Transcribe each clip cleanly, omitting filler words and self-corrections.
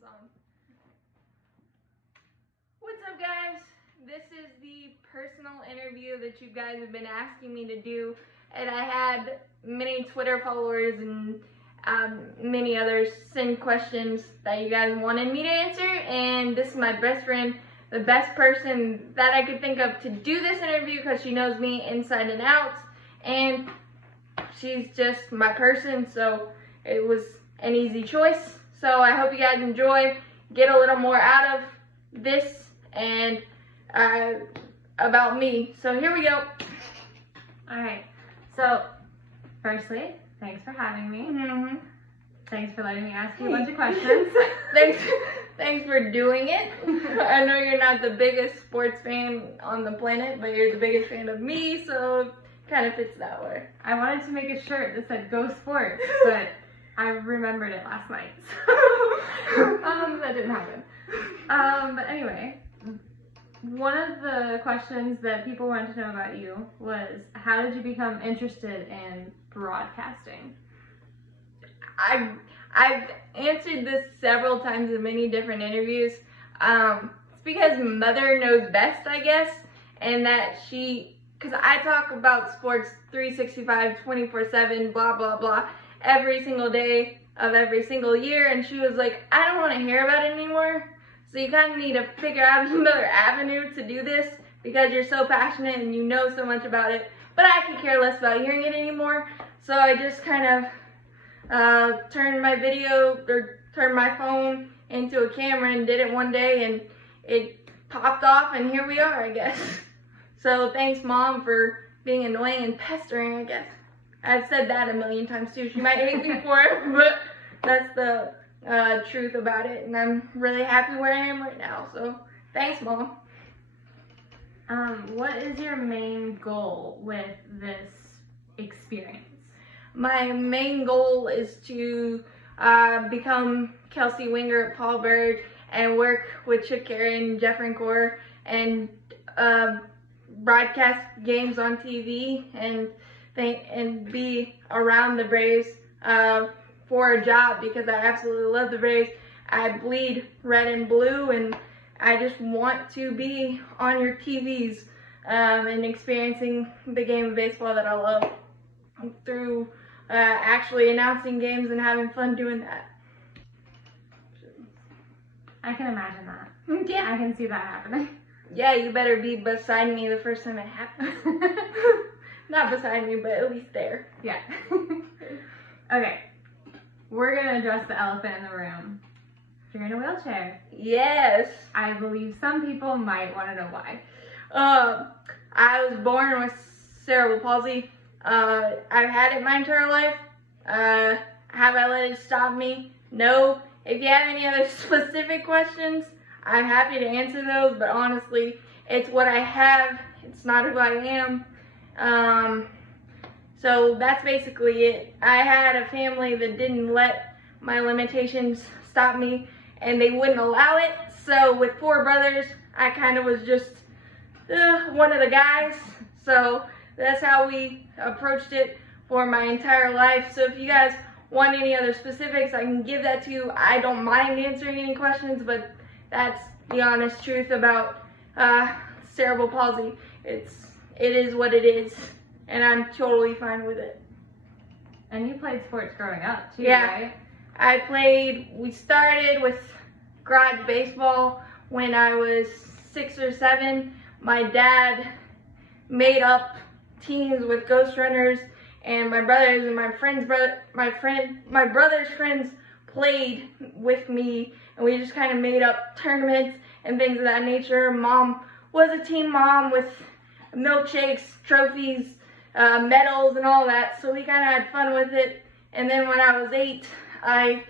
It's on. What's up, guys? This is the personal interview that you guys have been asking me to do, and I had many Twitter followers and many others send questions that you guys wanted me to answer, and this is my best friend, the best person that I could think of to do this interview because she knows me inside and out, and she's just my person, so it was an easy choice. So I hope you guys enjoy, get a little more out of this and about me. So here we go. Alright, so firstly, thanks for having me. Thanks for letting me ask you a bunch of questions. Thanks for doing it. I know you're not the biggest sports fan on the planet, but you're the biggest fan of me, so it kind of fits that way. I wanted to make a shirt that said Go Sports, but I remembered it last night, so that didn't happen. But anyway, one of the questions that people wanted to know about you was, how did you become interested in broadcasting? I've answered this several times in many different interviews. It's because mother knows best, I guess, and that because I talk about sports 365, 24/7, blah, blah, blah, every single day of every single year, and she was like, I don't want to hear about it anymore, so you kind of need to figure out another avenue to do this because you're so passionate and you know so much about it, but I could care less about hearing it anymore. So I just kind of turned my phone into a camera and did it one day, and it popped off, and here we are, I guess. So thanks, Mom, for being annoying and pestering, I guess. I've said that a million times too. She might hate me for it, but that's the truth about it, and I'm really happy where I am right now. So thanks, Mom. What is your main goal with this experience? My main goal is to become Kelsey Winger at Paul Bird and work with Chip Carey and Jeff Rincourt and broadcast games on TV and be around the Braves for a job, because I absolutely love the Braves. I bleed red and blue, and I just want to be on your TVs and experiencing the game of baseball that I love through actually announcing games and having fun doing that. I can imagine that. Yeah. I can see that happening. Yeah, you better be beside me the first time it happens. Not beside me, but at least there. Yeah. Okay. We're going to address the elephant in the room. You're in a wheelchair. Yes. I believe some people might want to know why. I was born with cerebral palsy. I've had it my entire life. Have I let it stop me? No. If you have any other specific questions, I'm happy to answer those, but honestly, it's what I have. It's not who I am. So that's basically it. I had a family that didn't let my limitations stop me, and they wouldn't allow it. So with 4 brothers, I kind of was just one of the guys. So that's how we approached it for my entire life. So if you guys want any other specifics, I can give that to you. I don't mind answering any questions, but that's the honest truth about cerebral palsy. It is what it is, and I'm totally fine with it. And you played sports growing up too, yeah, right? We started with garage baseball when I was 6 or 7. My dad made up teams with ghost runners, and my brothers and my brother's friends played with me, and we just kind of made up tournaments and things of that nature. Mom was a team mom with milkshakes, trophies, medals, and all that, so we kind of had fun with it. And then when I was 8, I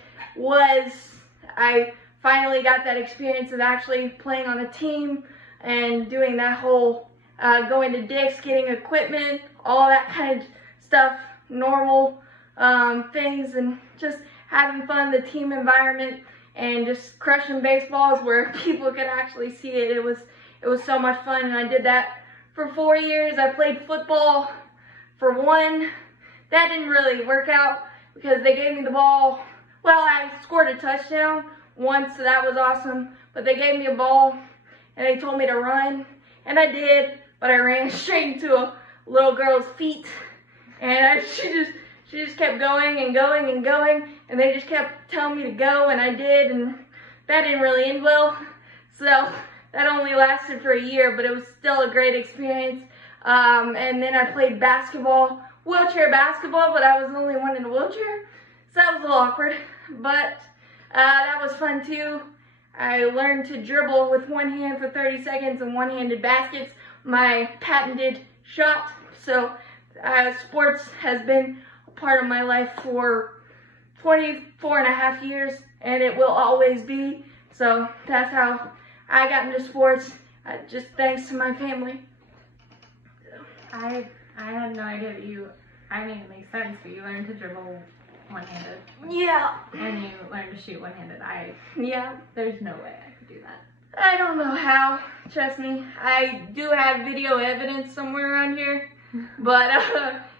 finally got that experience of actually playing on a team and doing that whole going to Dick's, getting equipment, all that kind of stuff, normal things, and just having fun, the team environment, and just crushing baseballs where people could actually see it. It was so much fun, and I did that for 4 years. I played football for 1. That didn't really work out because they gave me the ball. Well, I scored a touchdown once, so that was awesome. But they gave me a ball and they told me to run, and I did, but I ran straight into a little girl's feet, and she just kept going and going and going, and they just kept telling me to go, and I did, and that didn't really end well. So that only lasted for a year, but it was still a great experience. And then I played basketball, wheelchair basketball, but I was the only one in a wheelchair, so that was a little awkward, but that was fun too. I learned to dribble with one hand for 30 seconds and one-handed baskets, my patented shot. So sports has been a part of my life for 24 and a half years, and it will always be. So that's how I got into sports, just thanks to my family. I had no idea that I mean, it makes sense, but you learned to dribble one-handed. Yeah. And you learned to shoot one-handed. Yeah. There's no way I could do that. I don't know how, trust me. I do have video evidence somewhere around here, but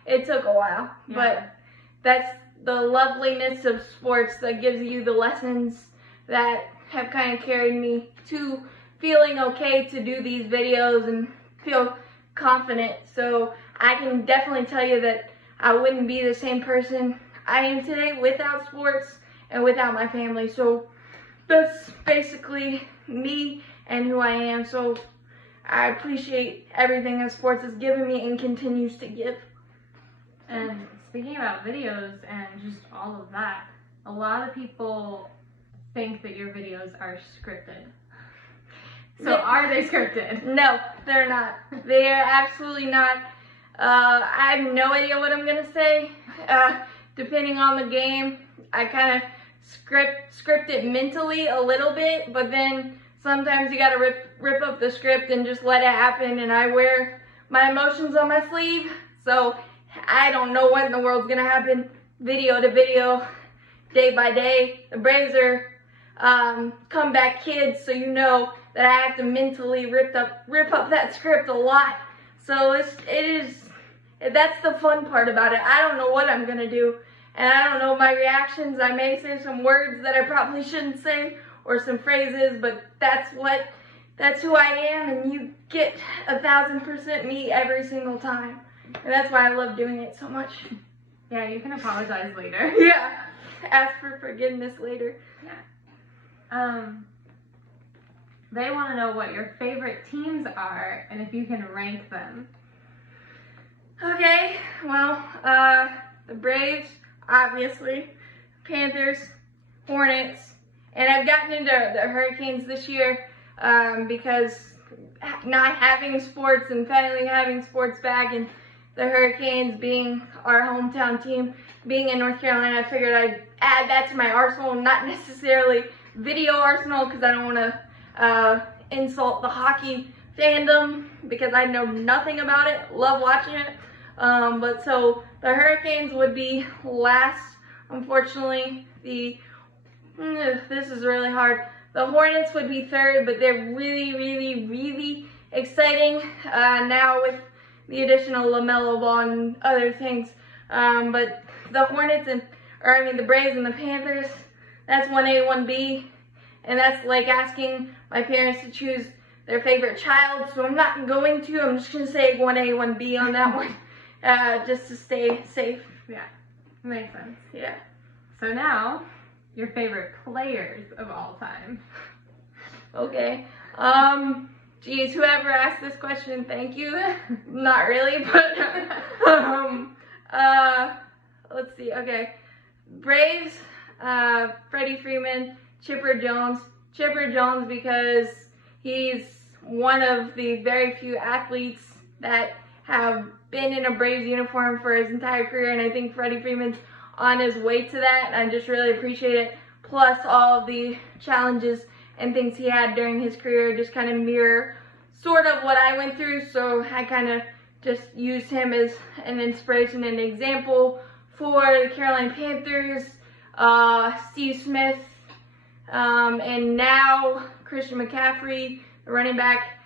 it took a while. Yeah. But that's the loveliness of sports that gives you the lessons that have kind of carried me to feeling okay to do these videos and feel confident. So I can definitely tell you that I wouldn't be the same person I am today without sports and without my family. So that's basically me and who I am. So I appreciate everything that sports has given me and continues to give. And speaking about videos and just all of that, a lot of people think that your videos are scripted. So are they scripted? No, they're not. They are absolutely not. I have no idea what I'm gonna say. Depending on the game, I kind of script it mentally a little bit, but then sometimes you gotta rip up the script and just let it happen, and I wear my emotions on my sleeve, so I don't know what in the world's gonna happen video to video, day by day. The Braves are comeback kids, so you know that I have to mentally rip up that script a lot. So that's the fun part about it. I don't know what I'm gonna do, and I don't know my reactions. I may say some words that I probably shouldn't say, or some phrases, but that's who I am, and you get 1000% me every single time. And that's why I love doing it so much. Yeah, you can apologize later. Yeah, ask for forgiveness later. Yeah. They want to know what your favorite teams are and if you can rank them. Okay, well, the Braves, obviously, Panthers, Hornets, and I've gotten into the Hurricanes this year because not having sports and finally having sports back, and the Hurricanes being our hometown team, being in North Carolina, I figured I'd add that to my arsenal, not necessarily video arsenal, because I don't want to insult the hockey fandom, because I know nothing about it, love watching it. But so the Hurricanes would be last, unfortunately. This is really hard. The Hornets would be third, but they're really, really, really exciting now with the addition of LaMelo Ball and other things. But the Hornets the Braves and the Panthers, that's 1A, 1B. And that's like asking my parents to choose their favorite child, so I'm not going to. I'm just going to say 1A, 1B on that one, just to stay safe. Yeah, makes sense. Yeah. So now, your favorite players of all time. Okay. Geez, whoever asked this question, thank you. Not really, but let's see. Okay, Braves, Freddie Freeman, Chipper Jones. Chipper Jones because he's one of the very few athletes that have been in a Braves uniform for his entire career, and I think Freddie Freeman's on his way to that, and I just really appreciate it. Plus all of the challenges and things he had during his career just kind of mirror sort of what I went through, so I kind of just used him as an inspiration and example. For the Carolina Panthers, Steve Smith, and now Christian McCaffrey, the running back.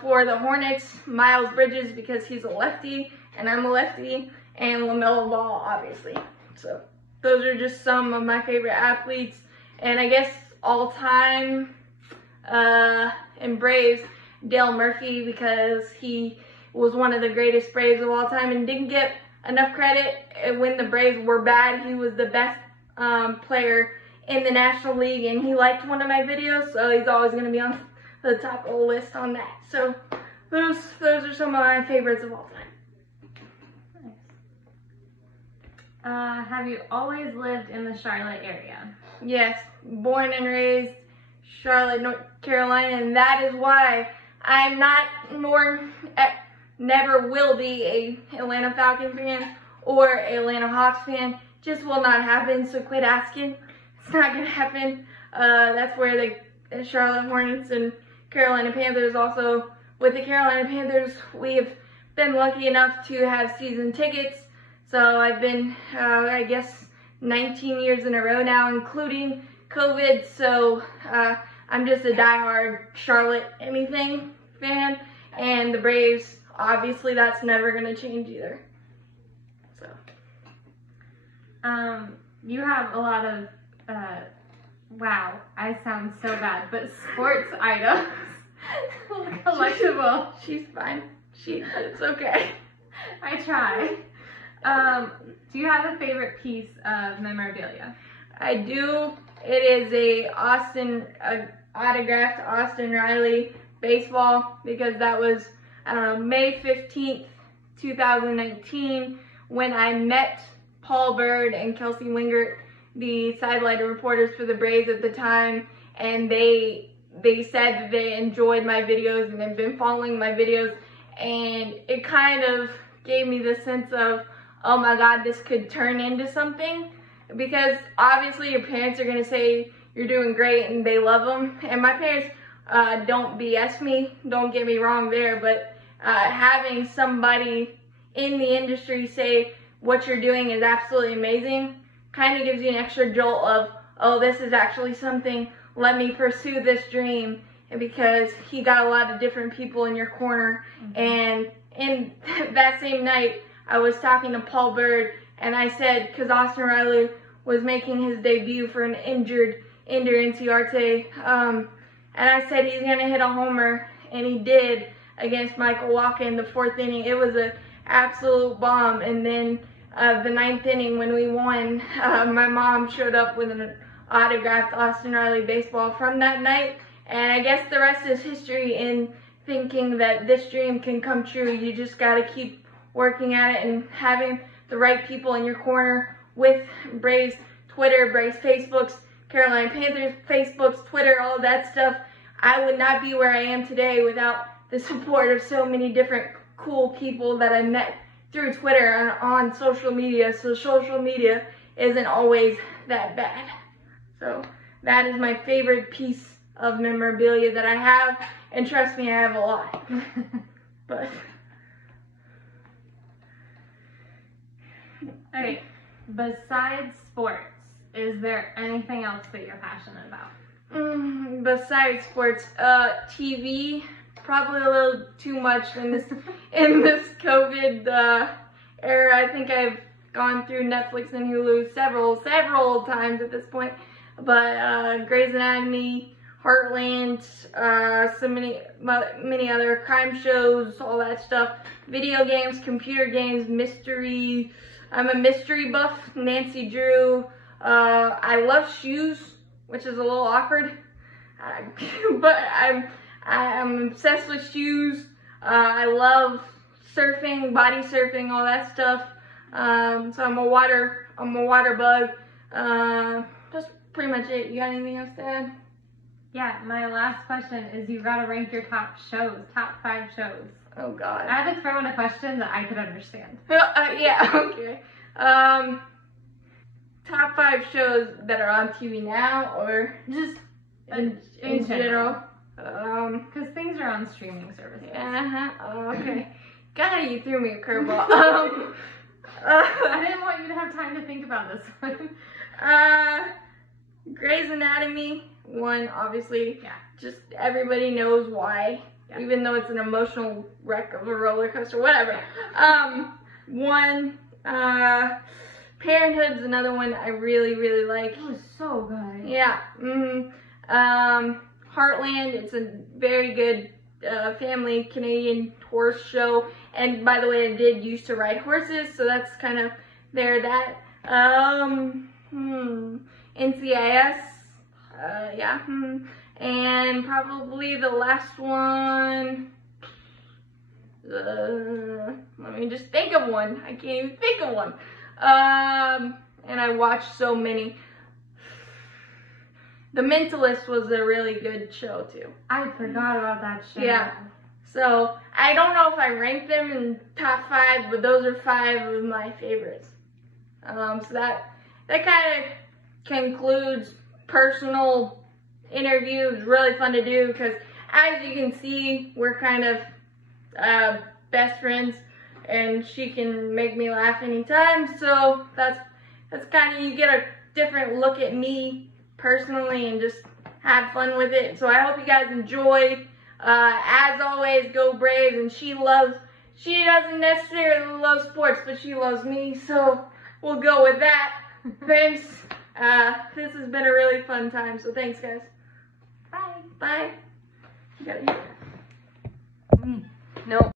For the Hornets, Miles Bridges, because he's a lefty and I'm a lefty, and LaMelo Ball, obviously. So those are just some of my favorite athletes. And I guess all time in Braves, Dale Murphy, because he was one of the greatest Braves of all time and didn't get enough credit. When the Braves were bad, he was the best player in the National League, and he liked one of my videos, so he's always going to be on the top of the list on that. So those are some of my favorites of all time. Nice. Have you always lived in the Charlotte area? Yes, born and raised Charlotte, North Carolina, and that is why I'm not, nor never will be, a Atlanta Falcons fan or Atlanta Hawks fan. Just will not happen, so quit asking. It's not going to happen. That's where the Charlotte Hornets and Carolina Panthers also. With the Carolina Panthers, we have been lucky enough to have season tickets. So I've been, I guess, 19 years in a row now, including COVID. So I'm just a diehard Charlotte anything fan. And the Braves, obviously, that's never going to change either. So. You have a lot of, wow, I sound so bad, but sports items. Collectible. She's fine. It's okay. I try. Do you have a favorite piece of memorabilia? I do. It is a autographed Austin Riley baseball, because that was, I don't know, May 15th, 2019, when I met Paul Bird and Kelsey Wingert, the sideline reporters for the Braves at the time, and they said that they enjoyed my videos and have been following my videos, and it kind of gave me the sense of, oh my God, this could turn into something, because obviously your parents are going to say you're doing great and they love them, and my parents don't BS me, don't get me wrong there, but having somebody in the industry say what you're doing is absolutely amazing kind of gives you an extra jolt of, oh, this is actually something, let me pursue this dream. And because he got a lot of different people in your corner. And in that same night, I was talking to Paul Bird, and I said, because Austin Riley was making his debut for an injured Ender Inciarte, and I said he's going to hit a homer, and he did against Michael Wacha in the 4th inning. It was an absolute bomb. And then the 9th inning, when we won, my mom showed up with an autographed Austin Riley baseball from that night. And I guess the rest is history in thinking that this dream can come true. You just got to keep working at it and having the right people in your corner with Braves Twitter, Braves Facebooks, Carolina Panthers Facebooks, Twitter, all of that stuff. I would not be where I am today without the support of so many different cool people that I met through Twitter and on social media. So social media isn't always that bad. So that is my favorite piece of memorabilia that I have, and trust me, I have a lot. But okay, besides sports, is there anything else that you're passionate about? Besides sports, TV, probably a little too much in this COVID era. I think I've gone through Netflix and Hulu several times at this point. But Grey's Anatomy, Heartland, so many other crime shows, all that stuff. Video games, computer games, mystery. I'm a mystery buff, Nancy Drew. I love shoes, which is a little awkward, but I'm obsessed with shoes. I love surfing, body surfing, all that stuff. So I'm a water bug. That's pretty much it. You got anything else to add? Yeah, my last question is, you gotta rank your top 5 shows. Oh God. I had to throw in a question that I could understand. Yeah, okay. Top 5 shows that are on TV now, or just in general? Because things are on streaming services. Okay. God, you threw me a curveball. I didn't want you to have time to think about this one. Grey's Anatomy, one, obviously. Yeah. Just everybody knows why. Yeah. Even though it's an emotional wreck of a roller coaster, whatever. One, Parenthood's another one I really like. It was so good. Yeah. Heartland, it's a very good family Canadian horse show. And by the way, I did used to ride horses, so that's kind of that. NCIS, yeah. And probably the last one, let me just think of one. I can't even think of one. And I watched so many. The Mentalist was a really good show too. I forgot about that show. Yeah. So I don't know if I ranked them in top 5, but those are 5 of my favorites. So that kind of concludes personal interviews. Really fun to do because, as you can see, we're kind of best friends, and she can make me laugh anytime. So that's kind of, you get a different look at me personally and just have fun with it. So I hope you guys enjoyed. As always, go Braves. And she doesn't necessarily love sports, but she loves me, so we'll go with that. Thanks. This has been a really fun time, so thanks, guys. Bye. Bye. You gotta eat. No.